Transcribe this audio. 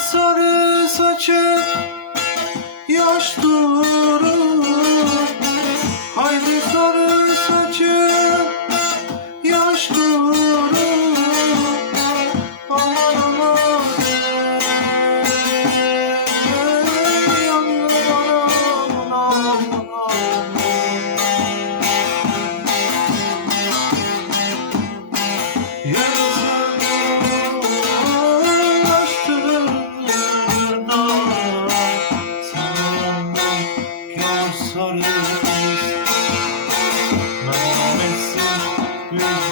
sarı saçı yaşlı Rahmetsin yüzü